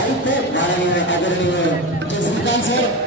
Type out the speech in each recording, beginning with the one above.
आयुक्त माननीय आदरणीय श्रीकांत सर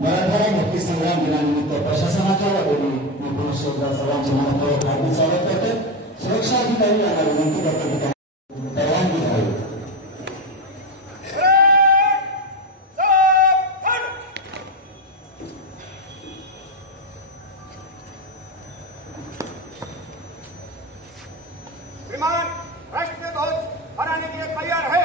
मराठवाडा मुक्ती संग्राम दिनानिमित्त प्रशासनाच्या वतीने मी पुन्हा सर्वांचे मनपूर्वक हार्दिक स्वागत करते. सुरक्षा अधिकारी यांना विनंती करते की परवानगी द्यावी. विमान राष्ट्रीय ध्वज फहराने के लिए तैयार है.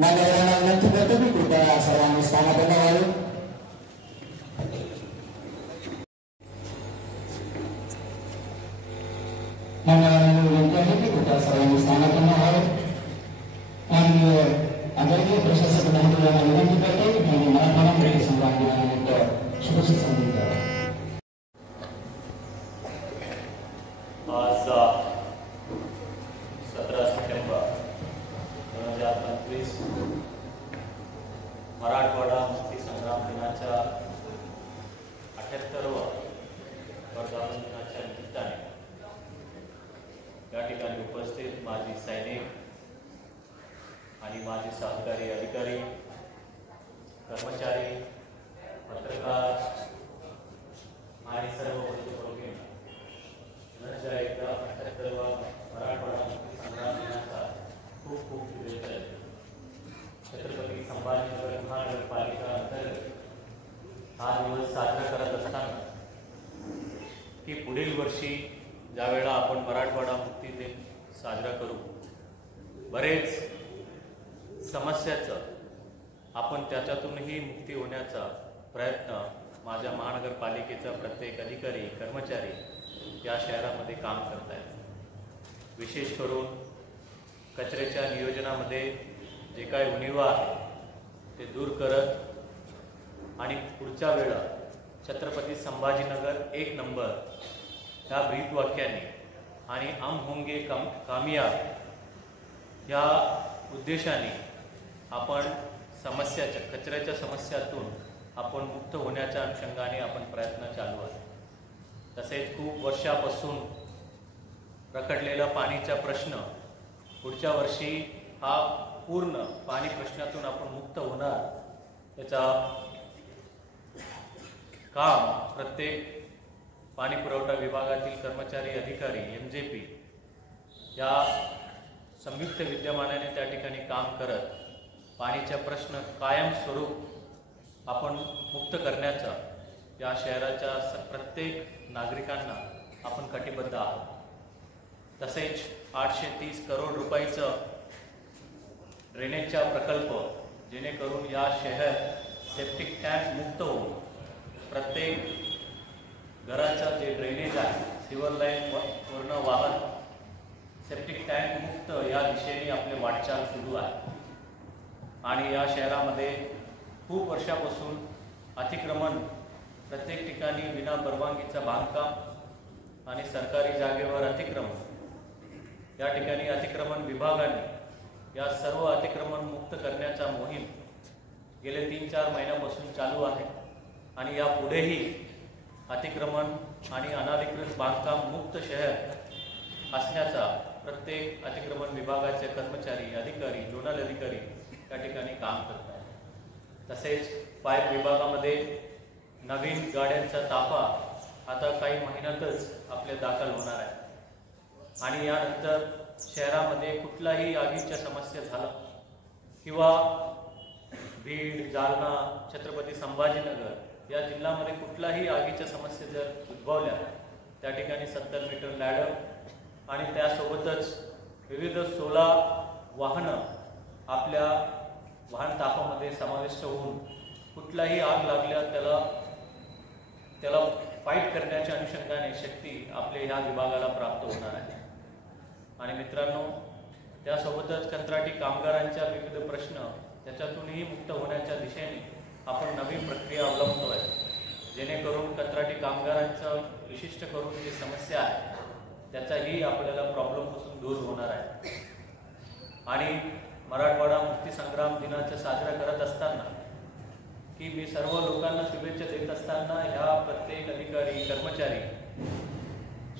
मान्यवरांना विनंती करतो की कृपया सर्वांनी स्थानापन्न व्हावे. मान्यवरांना विनंती आहे की कृपया सर्वांनी स्थानापन्न व्हावे. आणि आदरणीय प्रशासक महोदयांना विनंती करतो की त्यांनी मराठवाडा 2025 मराठवाडा मुक्ती संग्राम दिनाच्या 78व्या वर्धापन दिनाच्या निमित्ताने या ठिकाणी उपस्थित माजी सैनिक आणि माजी सहकारी अधिकारी, कर्मचारी, पत्रकार आणि सर्व बंधुवर्गीयांना पुन्हा एकदा 78व्या मराठवाडा मुक्ती संग्राम दिनाच्या खूप खूप शुभेच्छा देतो. छत्रपती संभाजीनगर महानगरपालिका अंतर्गत हा दिवस साजरा करत असताना की पुढील वर्षी ज्यावेळेला आपण मराठवाडा मुक्ती दिन साजरा करू, बरेच समस्याचं आपण त्याच्यातूनही मुक्ती होण्याचा प्रयत्न माझ्या महानगरपालिकेचा प्रत्येक अधिकारी, कर्मचारी या शहरामध्ये काम करत आहेत. विशेष करून कचऱ्याच्या नियोजनामध्ये जे काही उणिवा आहे ते दूर करत आणि पुढच्या वेळा छत्रपती संभाजीनगर 1 नंबर ह्या ब्रीदवाक्याने आणि हम होंगे कामयाब या उद्देशाने आपण कचऱ्याच्या समस्यातून आपण मुक्त होण्याच्या अनुषंगाने आपण प्रयत्न चालू आहे. तसेच खूप वर्षापासून रखडलेला पाणीचा प्रश्न पुढच्या वर्षी हा पूर्ण पाणी प्रश्नातून आपण मुक्त होणार याचा काम प्रत्येक पाणी पुरवठा विभागातील कर्मचारी, अधिकारी, MJP या संयुक्त विद्यमानाने त्या ठिकाणी काम करत पाणीचा प्रश्न कायमस्वरूप आपण मुक्त करण्याचा या शहराच्या प्रत्येक नागरिकांना आपण कटिबद्ध आहोत. तसेच 830 करोड रुपयाचं ड्रेनेजचा प्रकल्प जेणेकरून या शहर सेप्टिक टँक मुक्त होऊन प्रत्येक घराचा जे ड्रेनेज आहे सिव्हर लाईन वरून वाहन सेप्टिक टँक मुक्त या दिशेने आपले वाटचाल सुरू आहे. आणि या शहरामध्ये खूप वर्षापासून अतिक्रमण प्रत्येक ठिकाणी विना परवानगीचं बांधकाम आणि सरकारी जागेवर अतिक्रमण या ठिकाणी अतिक्रमण विभागाने या सर्व अतिक्रमण मुक्त करण्याचा मोहीम गेले 3-4 महिन्यापासून चालू आहे. आणि यापुढेही अतिक्रमण आणि अनाधिकृत बांधकाम मुक्त शहर असण्याचा प्रत्येक अतिक्रमण विभागाचे कर्मचारी, अधिकारी, नोडल अधिकारी या ठिकाणी काम करत आहेत. तसेच फायर विभागामध्ये नवीन गाड्यांचा ताफा आता काही महिन्यातच आपले दाखल होणार आहे. आणि यानंतर शहरामध्ये कुठलाही आगीच्या समस्या झाला किंवा बीड, जालना, छत्रपती संभाजीनगर या जिल्ह्यामध्ये कुठलाही आगीच्या समस्या जर उद्भवल्या त्या ठिकाणी 70 मीटर लॅडर आणि त्यासोबतच विविध 16 वाहनं आपल्या वाहन ताफामध्ये समाविष्ट होऊन कुठलाही आग लागल्या त्याला फाईट करण्याच्या अनुषंगाने शक्ती आपल्या ह्या विभागाला प्राप्त होणार आहे. आणि मित्रांनो, त्यासोबतच कंत्राटी कामगारांच्या विविध प्रश्न त्याच्यातूनही मुक्त होण्याच्या दिशेने आपण नवीन प्रक्रिया अवलंबतो आहे, जेणेकरून कंत्राटी कामगारांचं विशिष्ट करून जी समस्या आहे त्याचाही आपल्याला प्रॉब्लेमपासून दूर होणार आहे. आणि मराठवाडा मुक्ती संग्राम दिनाचा साजरा करत असताना की मी सर्व लोकांना शुभेच्छा देत असताना ह्या प्रत्येक अधिकारी, कर्मचारी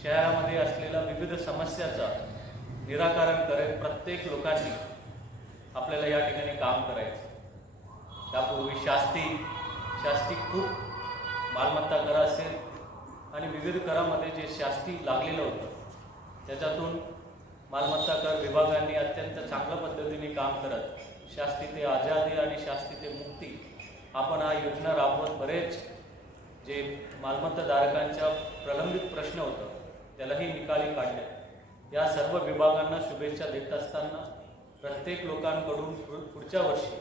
शहरामध्ये असलेल्या विविध समस्याचा निराकरण करत प्रत्येक लोकांनी आपल्याला या ठिकाणी काम करायचं. त्यापूर्वी शास्ती खूप मालमत्ता कर असेल आणि विविध करामध्ये जे शास्ती लागलेलं होतं त्याच्यातून मालमत्ता कर विभागांनी अत्यंत चांगल्या पद्धतीने काम करत शास्ती ते आझादी आणि शास्ती ते मुक्ती आपण हा योजना राबवत बरेच जे मालमत्ताधारकांच्या प्रलंबित प्रश्न होतं त्यालाही निकाली काढले. या सर्व विभागांना शुभेच्छा देत असताना प्रत्येक लोकांकडून पुढच्या वर्षी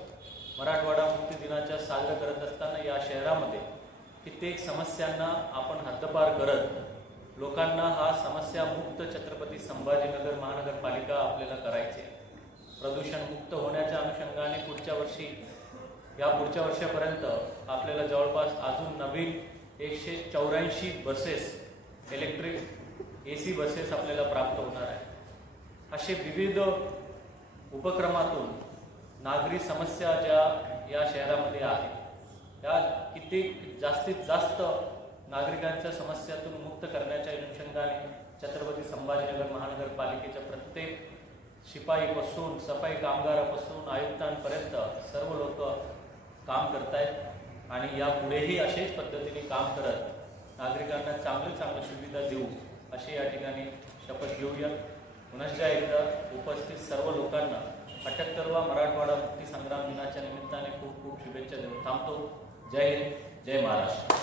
मराठवाडा मुक्ती दिनाच्या साजरा करत असताना या शहरामध्ये कित्येक समस्यांना आपण हद्दपार करत लोकांना हा समस्या मुक्त छत्रपती संभाजीनगर महानगरपालिका आपल्याला करायची. प्रदूषण मुक्त होण्याच्या अनुषंगाने पुढच्या वर्षापर्यंत आपल्याला जवळपास अजून नवीन 184 बसेस, इलेक्ट्रिक AC बसेस आपल्याला प्राप्त होणार आहे. असे विविध उपक्रमातून नागरी समस्या ज्या या शहरामध्ये आहेत त्या किती जास्तीत जास्त नागरिकांच्या समस्यातून मुक्त करण्याच्या अनुषंगाने छत्रपती संभाजीनगर महानगरपालिकेच्या प्रत्येक शिपाईपासून सफाई कामगारापासून आयुक्तांपर्यंत सर्व लोक काम करत आहेत आणि यापुढेही अशाच पद्धतीने काम करत नागरिकांना चांगली सुविधा देऊ अशी या ठिकाणी शपथ घेऊया. पुन्हा एकदा उपस्थित सर्व लोकांना 78वा मराठवाडा मुक्ती संग्राम दिनाच्या निमित्ताने खूप खूप शुभेच्छा देऊन थांबतो. जय हिंद, जय महाराष्ट्र.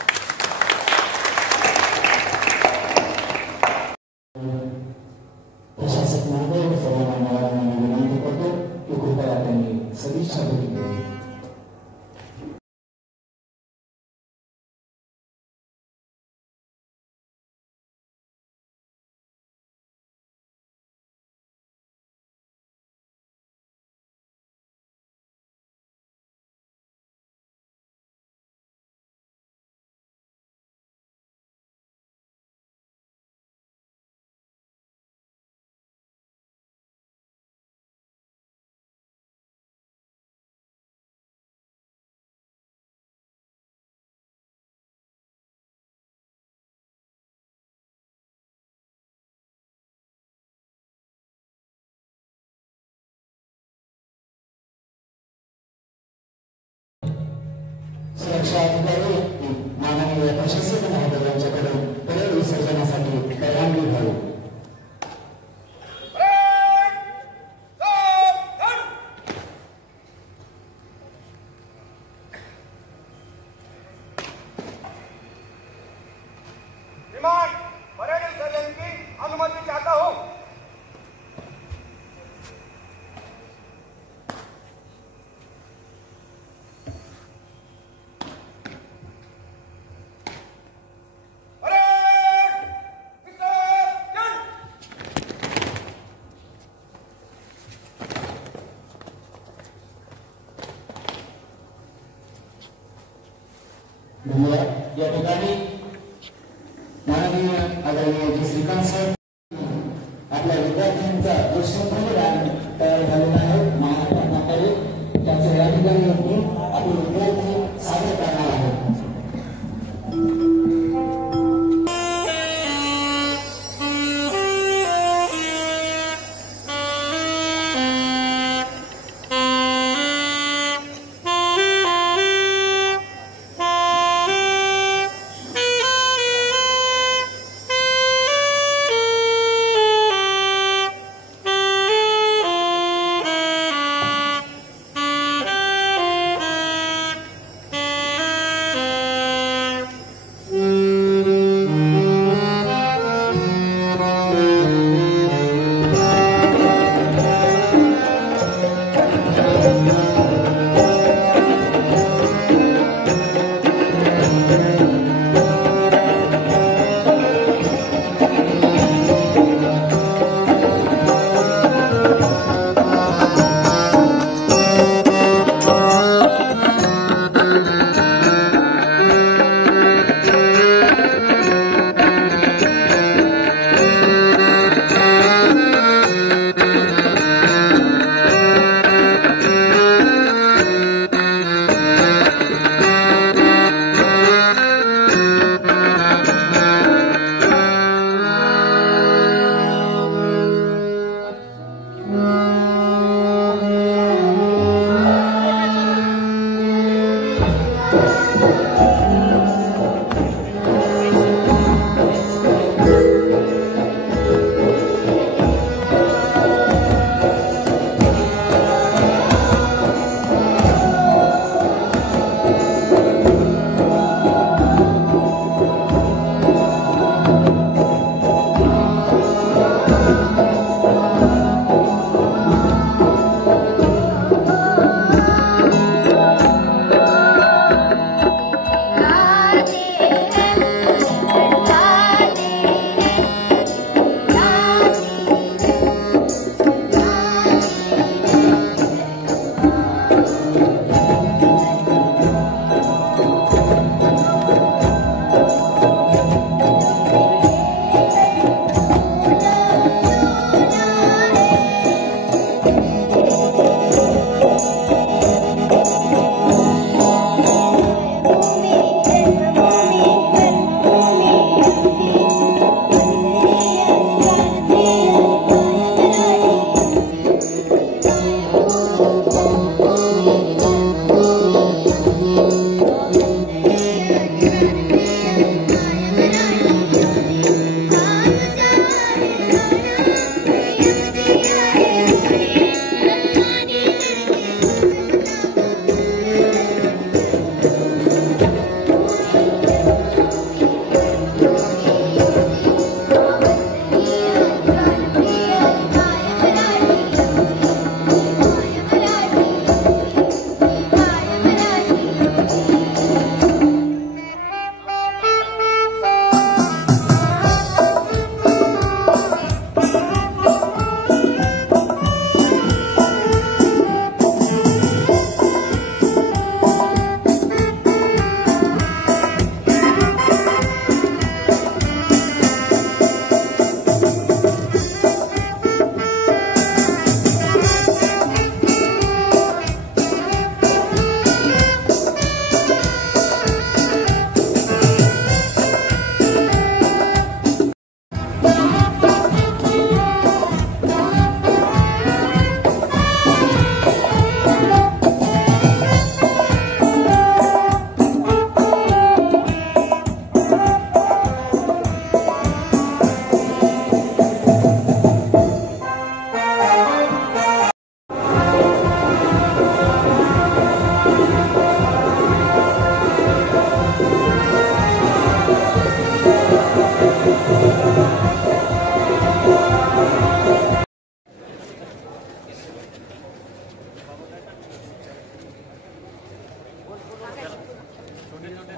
प्रशासक महोदय सर्व मान्यवरांना विनंती करतो की कृपया त्यांनी सदिच्छा भेटी द्यावी. सुरक्षा अधिकारी माननीय प्रशासक महोदय यांच्याकडून परेड विसर्जनासाठी परवानगी घ्यावी. विमान परेड विसर्जन की अनुमति चाहता हूँ. या ठिकाणी माननीय आदरणीय जी श्रीकांत सर आपल्या विद्यार्थ्यांचा जो संपूर्ण तयार झालेला आहे महाराष्ट्राकडे त्याचं या ठिकाणी आपले विद्यार्थी सादर करणार आहेत.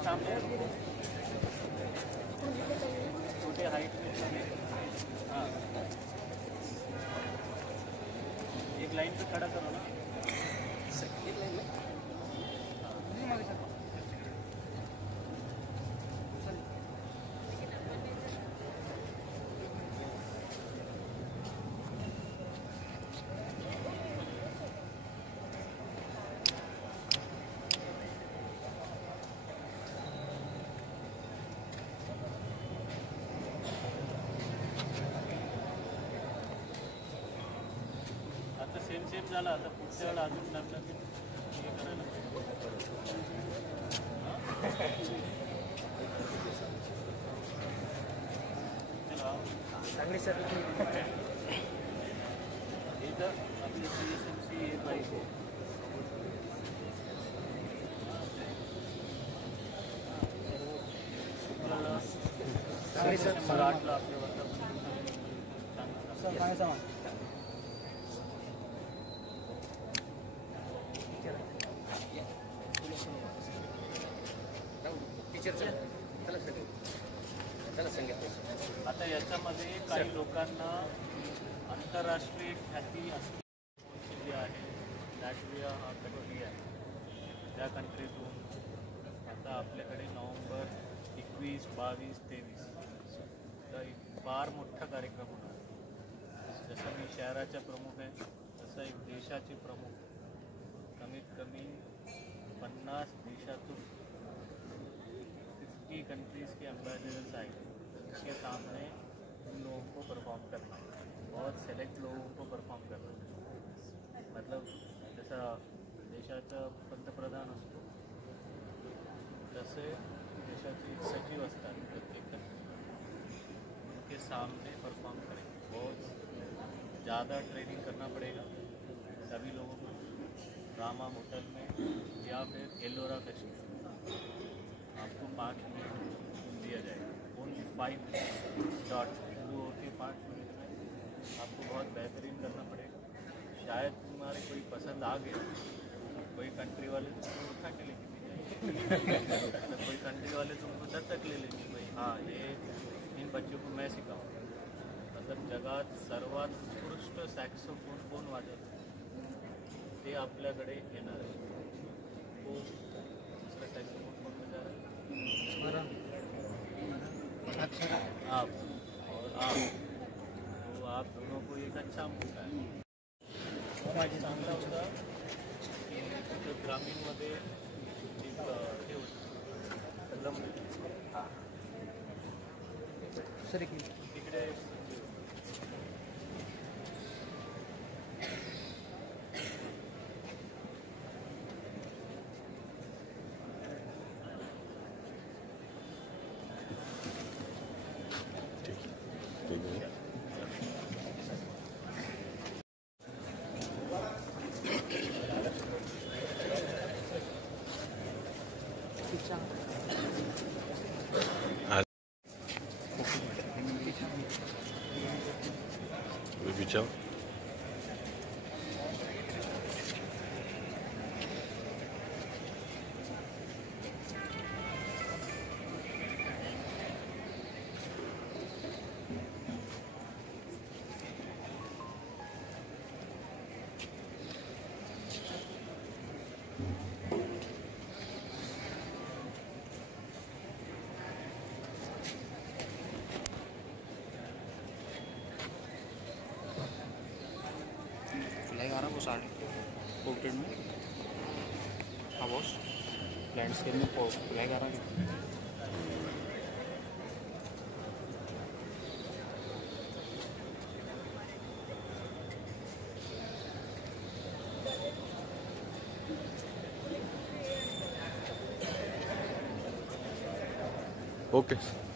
सामने छोटे हाइट में हाँ एक लाइन पे खड़ा करो ना एक लाइन में आता सेम झाला आता पुढच्या वेळेला अजून नवीन हे करायला चांगली सर इथं आपली CSMC हे पाहिजे चांगली सर 8ला आपल्या वर्गात आता याच्यामध्ये काही लोकांना आंतरराष्ट्रीय ख्याती असलेली जी आहे लॅटविया हा कंट्री आहे त्या कंट्रीतून आता आपल्याकडे नोव्हेंबर 21, 22, 23 तर एक फार मोठा कार्यक्रम होणार जसं मी शहराच्या प्रमुख आहे तसं एक देशाचे प्रमुख कमीत कमी 50 देशातून 50 कंट्रीज़ के एम्बेसडर्स आए इसके सामने उन लोगों को परफॉर्म करना है बहुत सेलेक्ट लोगों को परफॉर्म करना है मतलब जैसा देशाचा पंतप्रधान असतो तसे देशाचे सचिव असतात प्रत्येक उनके सामने परफॉर्म करेंगे बहुत ज़्यादा ट्रेनिंग करना पड़ेगा सभी लोगों को रामा होटल में या फिर एलोरा कश्मीर आपको 5 मिनट दिया जाएगा ओनली 5 डॉट शुरू होकर 5 मिनट में आपको बहुत बेहतरीन करना पड़ेगा शायद तुम्हारे कोई पसंद आ गया कोई कंट्री वाले तुमको उठा के लेके भी जाएंगे कोई कंट्री वाले तुमको दत्तक ले लेंगे भाई हाँ ये इन बच्चों को मैं सिखाऊँ मतलब जगात सर्वात उत्कृष्ट सॅक्सोफोन कोण वाजवतं ते आपल्याकडे येणार आहे तो दुसरा सॅक्सोफोन कोण बजा रहा है आप और आप तो आप दोनों को एक अच्छा मौका है चांगला होता की ग्रामीणमध्ये एक हे होतं तिकडे Widział? फ्लैग आ रहा वो साइड पोर्ट्रेट में हाँ बॉस लैंडस्केप में फ्लैग आ रहा है ओके